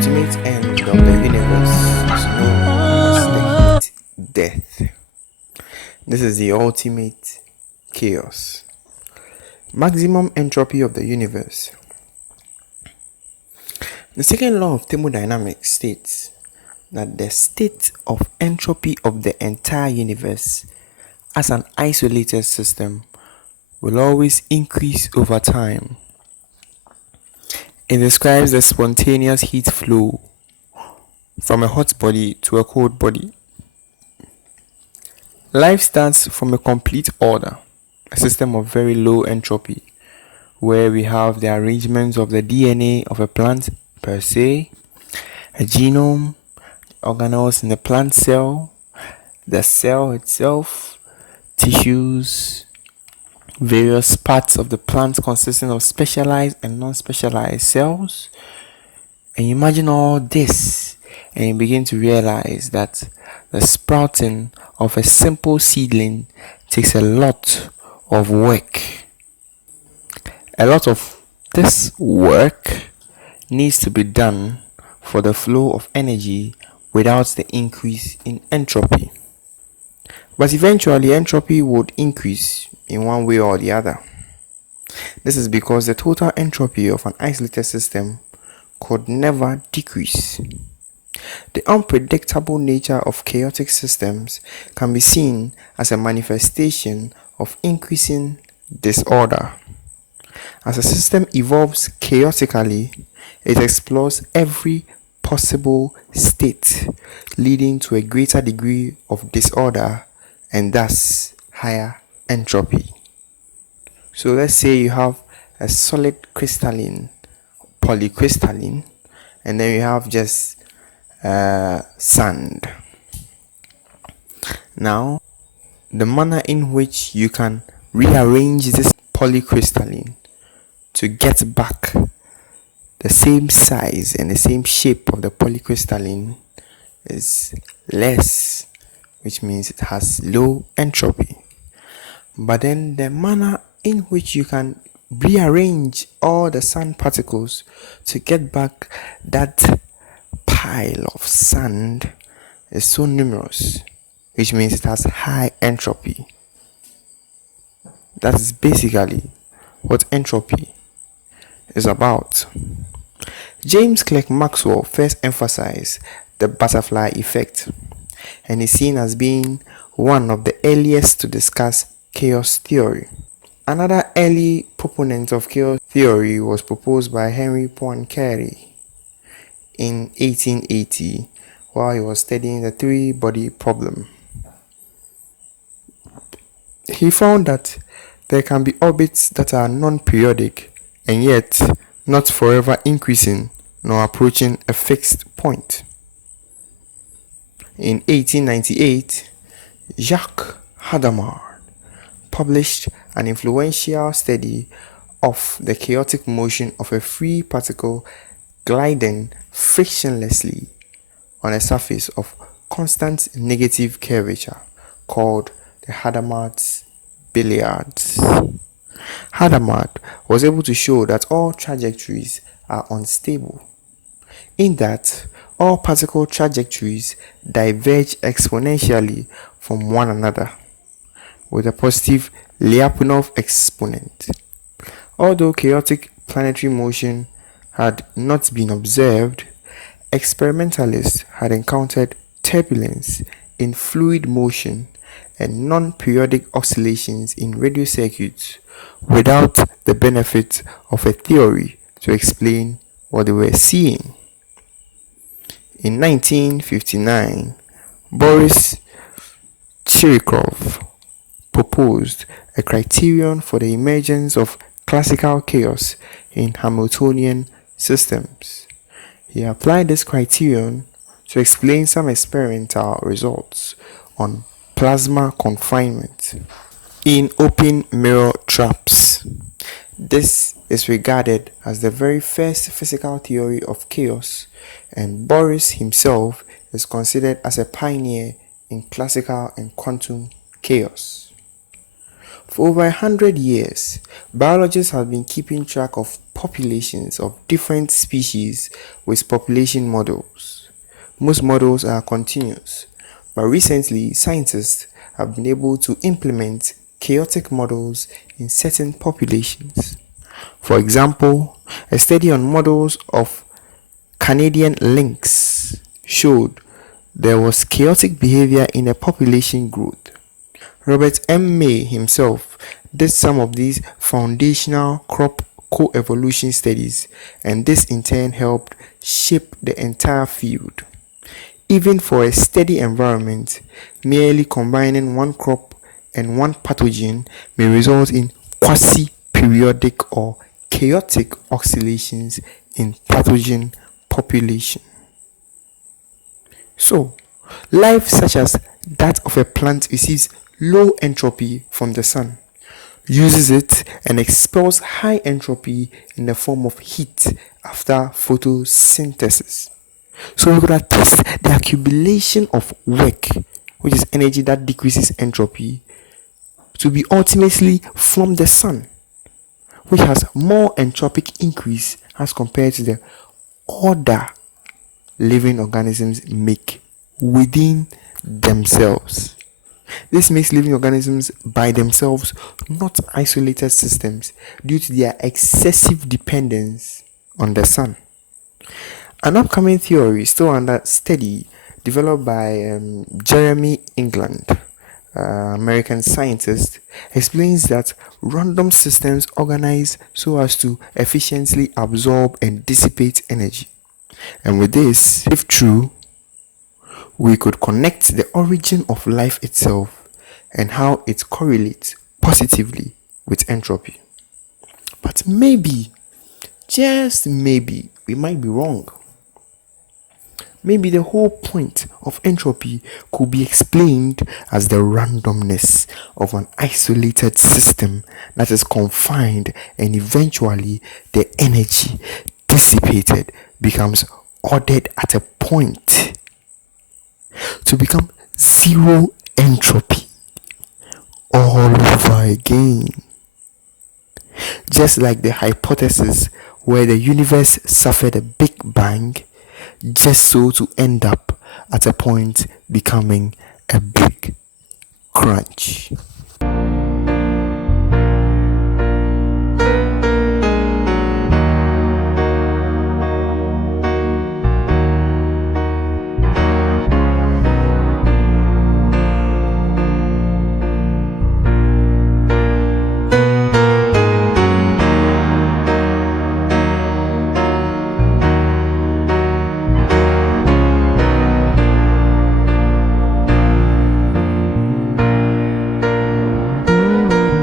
ultimate end of the universe is known as the heat death. This is the ultimate chaos. Maximum entropy of the universe. The second law of thermodynamics states that the state of entropy of the entire universe as an isolated system will always increase over time. It describes the spontaneous heat flow from a hot body to a cold body. Life starts from a complete order, a system of very low entropy, where we have the arrangement of the DNA of a plant per se, a genome, organelles in the plant cell, the cell itself, tissues, various parts of the plant consisting of specialized and non-specialized cells. And you imagine all this and you begin to realize that the sprouting of a simple seedling takes a lot of work. A lot of this work needs to be done for the flow of energy without the increase in entropy. But eventually entropy would increase in one way or the other. This is because the total entropy of an isolated system could never decrease. The unpredictable nature of chaotic systems can be seen as a manifestation of increasing disorder. As a system evolves chaotically, it explores every possible state, leading to a greater degree of disorder and thus higher entropy. So let's say you have a solid crystalline, polycrystalline, and then you have just sand. Now, the manner in which you can rearrange this polycrystalline to get back the same size and the same shape of the polycrystalline is less, which means it has low entropy. But then the manner in which you can rearrange all the sand particles to get back that pile of sand is so numerous, which means it has high entropy. That is basically what entropy is about. James Clerk Maxwell first emphasized the butterfly effect and is seen as being one of the earliest to discuss chaos theory. Another early proponent of chaos theory was proposed by Henry Poincaré in 1880 while he was studying the three-body problem. He found that there can be orbits that are non-periodic and yet not forever increasing nor approaching a fixed point. In 1898, Jacques Hadamard published an influential study of the chaotic motion of a free particle gliding frictionlessly on a surface of constant negative curvature called the Hadamard's billiards. Hadamard was able to show that all trajectories are unstable, in that all particle trajectories diverge exponentially from one another with a positive Lyapunov exponent. Although chaotic planetary motion had not been observed, experimentalists had encountered turbulence in fluid motion and non-periodic oscillations in radio circuits without the benefit of a theory to explain what they were seeing. In 1959, Boris Chirikov proposed a criterion for the emergence of classical chaos in Hamiltonian systems. He applied this criterion to explain some experimental results on plasma confinement in open mirror traps. This is regarded as the very first physical theory of chaos, and Boris himself is considered as a pioneer in classical and quantum chaos. For over 100 years, biologists have been keeping track of populations of different species with population models. Most models are continuous, but recently scientists have been able to implement chaotic models in certain populations. For example, a study on models of Canadian lynx showed there was chaotic behavior in a population growth. Robert M. May himself did some of these foundational crop coevolution studies, and this in turn helped shape the entire field. Even for a steady environment, merely combining one crop and one pathogen may result in quasi-periodic or chaotic oscillations in pathogen population. So, life such as that of a plant receives low entropy from the sun, uses it, and expels high entropy in the form of heat after photosynthesis. So we could attest the accumulation of work, which is energy that decreases entropy, to be ultimately from the sun, which has more entropic increase as compared to the other living organisms make within themselves. This makes living organisms by themselves not isolated systems due to their excessive dependence on the sun. An upcoming theory still under study developed by Jeremy England, American scientist, explains that random systems organize so as to efficiently absorb and dissipate energy. And with this, if true, we could connect the origin of life itself and how it correlates positively with entropy. But maybe, just maybe, we might be wrong. Maybe the whole point of entropy could be explained as the randomness of an isolated system that is confined, and eventually the energy dissipated becomes ordered at a point to become zero entropy all over again. Just like the hypothesis where the universe suffered a big bang, just so to end up at a point becoming a big crunch.